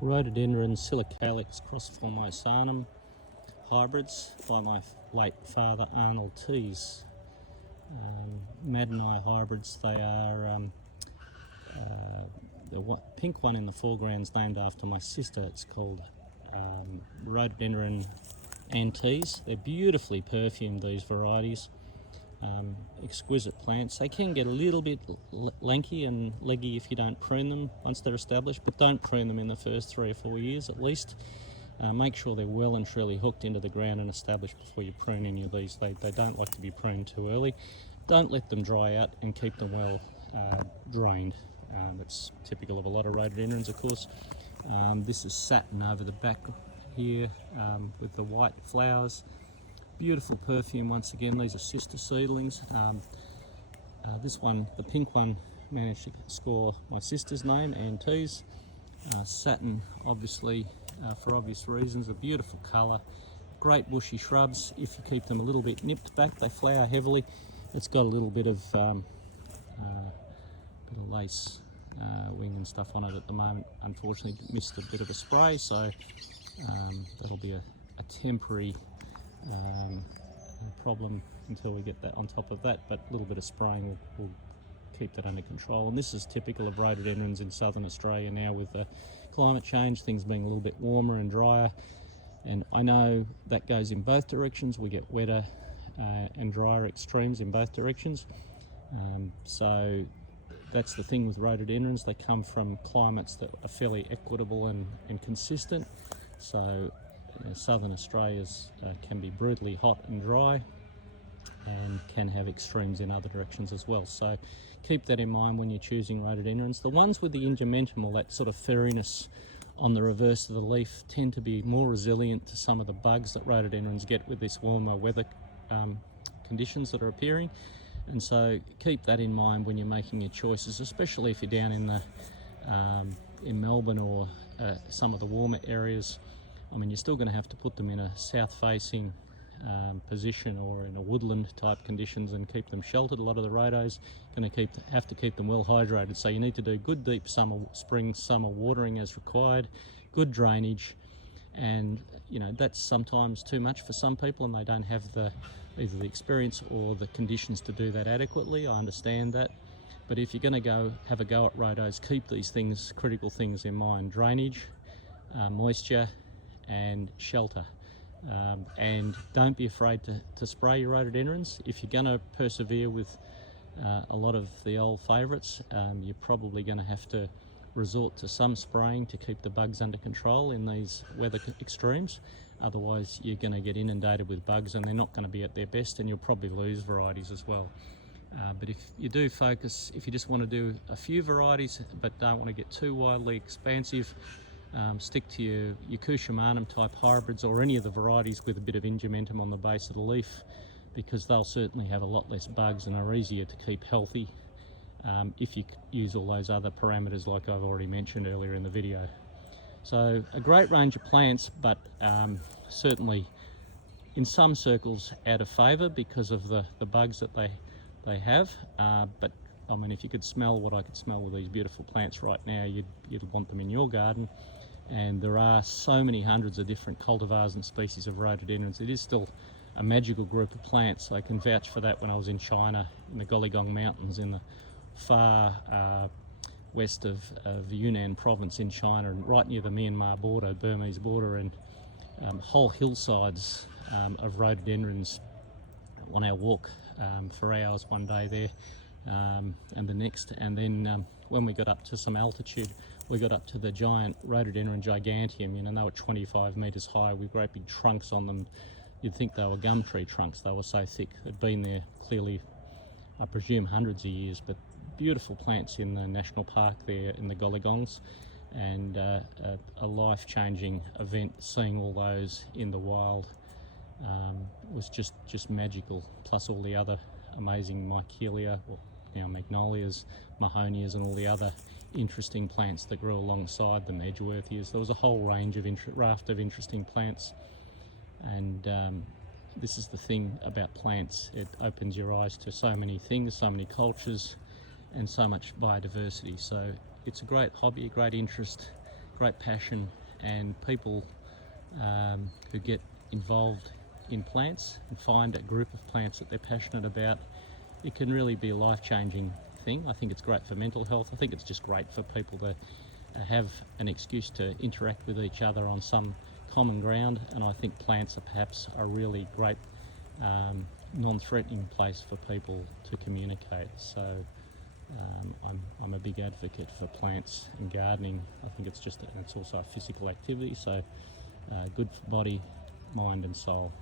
Rhododendron ciliicalyx cross formosum hybrids by my late father Arnold Teese. Maddenii hybrids. They are the pink one in the foreground is named after my sister. It's called Rhododendron Anne Teese. They're beautifully perfumed, these varieties. Exquisite plants. They can get a little bit lanky and leggy if you don't prune them once they're established, but don't prune them in the first 3 or 4 years at least. Make sure they're well and truly hooked into the ground and established before you prune any of these. They don't like to be pruned too early. Don't let them dry out, and keep them well drained. That's typical of a lot of rhododendrons, of course. This is satin over the back here with the white flowers. Beautiful perfume once again. These are sister seedlings. This one, the pink one, managed to score my sister's name, Anne Teese. Satin, obviously, for obvious reasons, a beautiful colour. Great bushy shrubs. If you keep them a little bit nipped back, they flower heavily. It's got a little bit of lace wing and stuff on it at the moment. Unfortunately, missed a bit of a spray, so that'll be a temporary problem until we get that on top of that, but a little bit of spraying will keep that under control. And this is typical of rhododendrons in southern Australia now, with the climate change, things being a little bit warmer and drier. And I know that goes in both directions. We get wetter and drier extremes in both directions. So that's the thing with rhododendrons. They come from climates that are fairly equitable and consistent. So southern Australia's can be brutally hot and dry, and can have extremes in other directions as well. So keep that in mind when you're choosing rhododendrons. The ones with the ingementum, or that sort of furriness on the reverse of the leaf, tend to be more resilient to some of the bugs that rhododendrons get with this warmer weather conditions that are appearing. And so keep that in mind when you're making your choices, especially if you're down in Melbourne or some of the warmer areas. I mean, you're still going to have to put them in a south-facing position or in a woodland type conditions and keep them sheltered. A lot of the rhodos going to have to keep them well hydrated, so you need to do good deep spring summer watering as required, good drainage. And that's sometimes too much for some people, and they don't have either the experience or the conditions to do that adequately. I understand that, but if you're going to have a go at rhodos, keep these critical things in mind: drainage, moisture, and shelter. And don't be afraid to spray your rhododendrons. If you're going to persevere with a lot of the old favourites, you're probably going to have to resort to some spraying to keep the bugs under control in these weather extremes. Otherwise, you're going to get inundated with bugs, and they're not going to be at their best, and you'll probably lose varieties as well. But if you do focus, if you just want to do a few varieties but don't want to get too wildly expansive, stick to your Yamina type hybrids, or any of the varieties with a bit of ingementum on the base of the leaf, because they'll certainly have a lot less bugs and are easier to keep healthy if you use all those other parameters like I've already mentioned earlier in the video. So a great range of plants, but certainly in some circles out of favour because of the bugs that they have. But I mean, if you could smell what I could smell with these beautiful plants right now, you'd want them in your garden. And there are so many hundreds of different cultivars and species of rhododendrons. It is still a magical group of plants. I can vouch for that. When I was in China, in the Golligong Mountains, in the far west of Yunnan province in China, and right near the Myanmar border, Burmese border, and whole hillsides of rhododendrons on our walk for hours one day there, and the next. And then when we got up to some altitude, we got up to the giant Rhododendron giganteum, they were 25 metres high with great big trunks on them. You'd think they were gum tree trunks, they were so thick. They'd been there clearly, I presume, hundreds of years, but beautiful plants in the national park there in the Golligongs, and a life-changing event seeing all those in the wild. Was just magical, plus all the other amazing Michelia, or now magnolias, mahonias, and all the other interesting plants that grew alongside them, Edgeworthias. There was a whole range of raft of interesting plants. And this is the thing about plants, it opens your eyes to so many things, so many cultures, and so much biodiversity. So it's a great hobby, a great interest. great passion, and people who get involved in plants and find a group of plants that they're passionate about, it can really be a life-changing thing. I think it's great for mental health. I think it's just great for people to have an excuse to interact with each other on some common ground, and I think plants are perhaps a really great non-threatening place for people to communicate. So I'm a big advocate for plants and gardening. I think it's also a physical activity, so good for body, mind and soul.